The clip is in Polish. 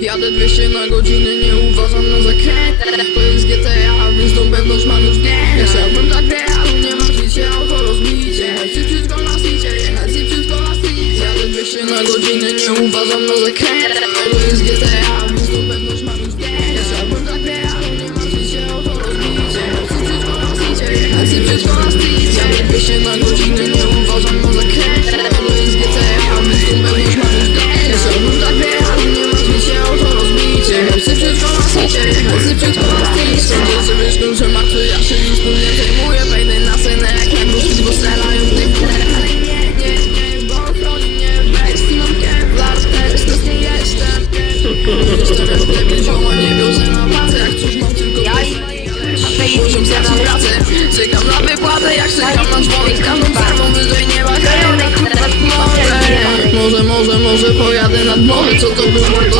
na godziny nie uważam na zakrętę To jest GTA, więc tą pewność mam już nie. Ja chciałbym tak realu, nie martwić się o to rozbicie. Jechać szybciutko na stricie, jechać szybciutko na stricie Jadę 200 na godzinę, nie uważam na zakrętę To jest GTA, więc tą pewność mam już nie. Ja chciałbym tak realu, nie martwić się o to rozbicie. Jechać szybciutko na stricie, jechać szybciutko na stricie Jadę 200 na godzinę, stricie, jechać szybciutko na stricie Sądzę, że martwy, ja się już tym nie zajmuję Wejdę na scenę jak na bo strzelają w tych Ale nie, nie, nie, bo ochroni mnie bestii Mam kevlar, też to nie jestem. Jestem jak debil, zioła nie wiozę na pracę Jak cóż mam tylko Poziom straci pracę. Czekam na wypłatę, jak czekam na dzwonek Z każdą przerwą wyżej nieba Może, może, może pojadę nad morze Co to było